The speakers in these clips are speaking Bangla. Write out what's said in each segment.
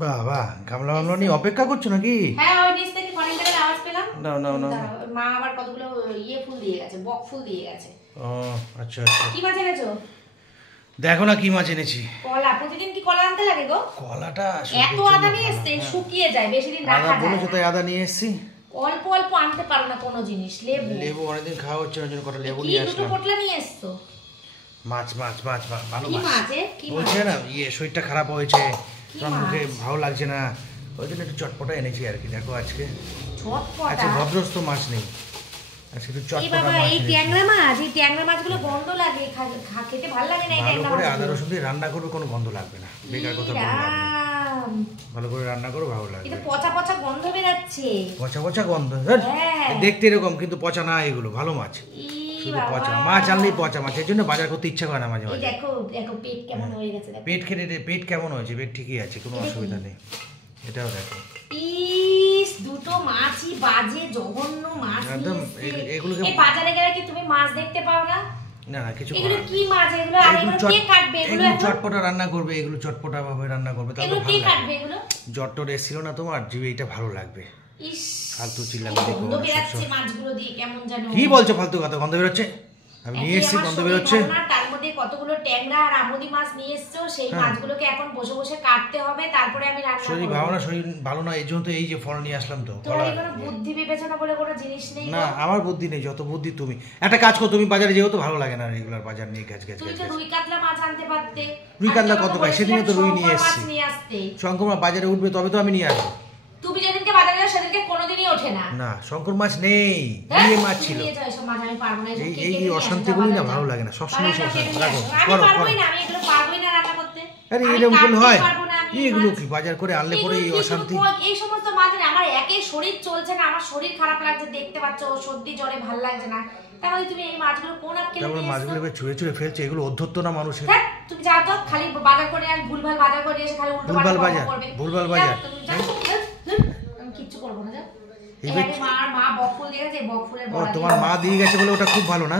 বাহ বাহ, গামলা মামলা নিয়ে অপেক্ষা করছো নাকি? হ্যাঁ, ওই নিচ থেকে কলিংবেলের আওয়াজ পেলাম। না মা আবার কতগুলো ফুল দিয়ে গেছে, বক ফুল দিয়ে গেছে। ও আচ্ছা আচ্ছা। কি মাছ এনেছো? দেখো না কি মাছ এনেছি। কলা। প্রতিদিন কি কলা আনতে লাগে গো? কলাটা এত আদা নিয়ে এসছে, শুকিয়ে যায়, বেশি দিন রাখা যায় না। বলেছো তাই আদা নিয়ে এসেছি। অল্প অল্প আনতে পারো না কোনো জিনিস। লেবু অনেকদিন খাওয়া হচ্ছে না, জন্য কটা লেবু নিয়ে আসলাম। কি দুটো পোটলা নিয়ে এসছো? মাছ মাছ মাছ ভালো কি মাছ। মাছ? বলছে না শরীরটা খারাপ হয়েছে, মুখে ভালো লাগছে না, ওই জন্য একটু চটপটা এনেছি আর কি। দেখো আজকে চটপটা। আচ্ছা, ভদ্রস্থ মাছ নেই আজকে, একটু চটপটা মাছ। এই ট্যাংরা মাছ, এই ট্যাংরা মাছগুলো গন্ধ লাগে, খেতে ভালো লাগে না। এই ভালো ট্যাংরা করে মাছ আদা রসুন দিয়ে রান্না করবে, কোনো গন্ধ লাগবে না। বেকার কথা বললাম না, ভালো করে রান্না করো, ভালো লাগবে। কিন্তু পচা পচা গন্ধ বেরাচ্ছে। পচা পচা গন্ধ? হ্যাঁ, দেখতে এরকম, কিন্তু পচা না এগুলো, ভালো মাছ। শুধু পচা মাছ আনলেই পচা মাছ, এর জন্য বাজার করতে ইচ্ছা করে না মাঝে মাঝে। দেখো দেখো পেট কেমন হয়ে গেছে। পেট খেটে পেট কেমন হয়েছে? পেট ঠিকই আছে, কোনো অসুবিধা নেই। এটাও দেখো, দুটো মাছই বাজে, জঘন্য মাছ। একদম এগুলোকে এই বাজারে গেলে কি তুমি মাছ দেখতে পাও না? না কিছু এগুলো কি মাছ? এগুলো আর এগুলো কে কাটবে? এগুলো চটপটা রান্না করবে, এগুলো চটপটা ভাবে রান্না করবে, তাহলে এগুলো ভালো কে লাগবে। কাটবে এগুলো? জট্টর এসেছিল না তোমার জিভে, এটা ভালো লাগবে। ইস, ফালতু চিল্লামি দেখো। গন্ধ বেরাচ্ছে মাছগুলো দিয়ে, কেমন জানো। কি বলছো ফালতু কথা? গন্ধ বেরোচ্ছে? আমি নিয়ে এসেছি, গন্ধ বেরোচ্ছে। তার মধ্যে কতগুলো ট্যাংরা আর আমুদি মাছ নিয়ে এসছো, সেই মাছগুলোকে এখন বসে বসে কাটতে হবে, তারপরে আমি রান্না করব। শরীর ভালো না, শরীর ভালো না, এই জন্য তো এই যে ফল নিয়ে আসলাম। তো তোমার কোনো বুদ্ধি বিবেচনা বলে কোনো জিনিস নেই? না, আমার বুদ্ধি নেই, যত বুদ্ধি তুমি। একটা কাজ করো, তুমি বাজারে যেও তো, ভালো লাগে না রেগুলার বাজার নিয়ে গাছ গাছ। তুমি তো রুই কাতলা মাছ আনতে পারতে। রুই কাতলা কত পাই? সেদিনও তো রুই নিয়ে এসেছি। শঙ্কর মাছ বাজারে উঠবে তবে তো আমি নিয়ে আসবো। তুমি যেদিনকে বাজারে যাও সেদিনকে কোনোদিনই ওঠে না। না, শঙ্কর মাছ নেই, এই মাছ ছিল। এই অশান্তিগুলি না ভালো লাগে না, সবসময় করো করো। আমি এগুলো পারবোই না রান্না করতে। আরে এরকম হয়, এগুলো কি বাজার করে আনলে পরে এই অশান্তি? এই সমস্ত মাছ আমার একে শরীর চলছে না, আমার শরীর খারাপ লাগছে, দেখতে পাচ্ছ সর্দি জ্বরে ভালো লাগছে না, তাহলে তুমি এই মাছগুলো কোন আক্কেলে নিয়ে এসেছো? মাছগুলো ছুঁড়ে ছুঁড়ে ফেলছে, এগুলো অধ্যত্ত না মানুষের। তুমি যাও তো, খালি বাজার করে আর ভুলভাল বাজার করে এসে খালি উল্টো পাল্টা করবে। ভুলভাল বাজার আমি কিচ্ছু করবো না। তোমার মা দিয়ে গেছে বলে ওটা খুব ভালো না?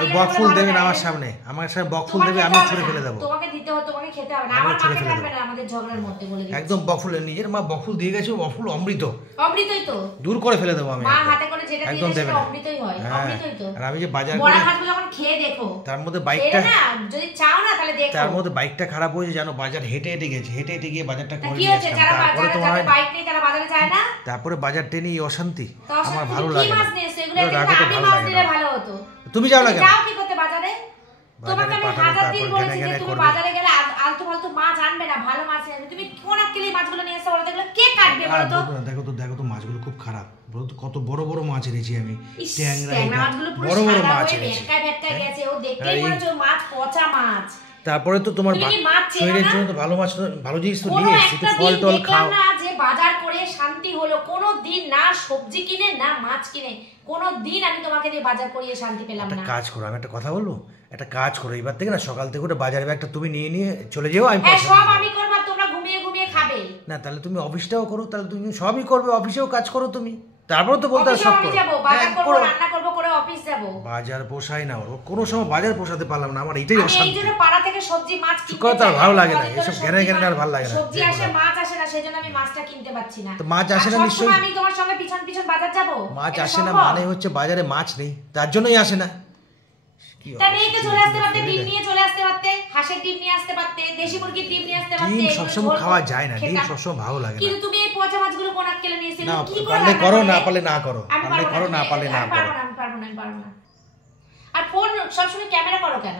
ওই বকফুল দেবেন আমার সামনে, আমার সামনে বকফুল দেবে, আমি ছুঁড়ে ফেলে দেবো। তোমাকে দিতে হবে, তোমাকে খেতে হবে না, আমার মাকে কাটবে না আমাদের ঝগড়ার মধ্যে বলে দিচ্ছি। একদম বকফুল, নিজের মা বকফুল দিয়ে গেছে, বকফুল অমৃত। অমৃতই তো, দূর করে ফেলে দেবো আমি। মা হাতে করে যেটা দিয়ে একদম দেবে সেটা না, অমৃতই হয়, অমৃতই তো। আর আমি যে বাজার বড় করে হাতগুলো যখন খেয়ে দেখো, তার মধ্যে বাইকটা না যদি চাও না তাহলে দেখো, তার মধ্যে বাইকটা খারাপ হয়েছে জানো, বাজার হেঁটে হেঁটে গেছে, হেঁটে হেঁটে গিয়ে বাজারটা করে নিয়ে আসলাম। তারপরে তোমার বাইক নেই, তারা বাজারে যায় না, তারপরে বাজার টেনে অশান্তি, আমার ভালো কি লাগে মাছ না। নিয়ে এসো? এগুলো আমি মাছ দিলে ভালো হতো। তুমি যাও না কেন? যাও কি করতে বাজারে? তোমাকে আমি হাজার দিন বলেছি যে তুমি বাজারে গেলে আলতু ফালতু মাছ আনবে না, ভালো মাছ আনবে। তুমি কোন আক্কেলে মাছগুলো নিয়ে এসো? বলো তো, এগুলো কে কাটবে বলো তো? দেখো তো মাছগুলো খুব খারাপ, বলো তো, কত বড় বড় মাছ এনেছি আমি। ট্যাংরা মাছগুলো পুরো বড় বড় সাদা মাছ হয়ে এনেছি, বেটকায় বেটকায় গেছে, ও দেখতেই মনে হচ্ছে মাছ, পচা মাছ। তারপরে তো তোমার শরীরের জন্য তো ভালো মাছ, ভালো জিনিস তো নিয়ে এসেছি, তো ফল টল খাও না। যে বাজার করে শান্তি হলো কোনো দিন, না সবজি কিনে না মাছ কিনে, কোনো দিন আমি তোমাকে দিয়ে বাজার করিয়ে শান্তি পেলাম না। একটা কাজ করো, আমি একটা কথা বলবো, একটা কাজ করো, এবার থেকে না সকাল থেকে ওটা বাজারে ব্যাগটা তুমি নিয়ে নিয়ে চলে যেও। আমি সব আমি করব, তোমরা ঘুমিয়ে ঘুমিয়ে খাবে। না, তাহলে তুমি অফিসটাও করো, তাহলে তুমি সবই করবে, অফিসেও কাজ করো তুমি, তারপর তো বলতে সব করো। যাব বাজার করব, রান্না করব, করে অফিস যাব। বাজার পোষায় না, ওর কোনো সময় বাজার পোষাতে পারলাম না, আমার এটাই অশান্তি। এই জন্য পাড়া থেকে সবজি মাছ কিনতে করতে আর ভালো লাগে না, এসব ঘেনে ঘেনে আর ভালো লাগে না। সবজি আসে মাছ আসে না, সেজন্য আমি মাছটা কিনতে পাচ্ছি না। তো মাছ আসে না নিশ্চয়ই, আমি তোমার সঙ্গে পিছন পিছন বাজার যাব? মাছ আসে না মানে হচ্ছে বাজারে মাছ নেই, তার জন্যই আসে না। তা নেই তো চলে আসতে পারতে, ডিম নিয়ে চলে আসতে পারতে, হাঁসের ডিম নিয়ে আসতে পারতে, দেশি মুরগির ডিম নিয়ে আসতে পারতে। ডিম সবসময় খাওয়া যায় না, ডিম সবসময় ভালো লাগে না। কিন্তু তুমি এই পচা মাছগুলো কোন আক্কেলে নিয়ে এসেছো? কি করে পারলে করো, না পারলে না করো, পারলে করো, না পারলে না করো। আমি পারবো না। আর ফোন সবসময় ক্যামেরা করো কেন?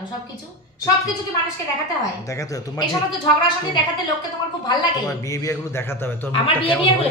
সবকিছু কি মানুষকে দেখাতে হয়? দেখাতে হয় তোমার, এই সমস্ত ঝগড়া শান্তি দেখাতে লোককে তোমার খুব ভালো লাগে? তোমার বিহেভিয়ার গুলো দেখাতে হবে, তোর আমার বিহেভিয়ার গুলো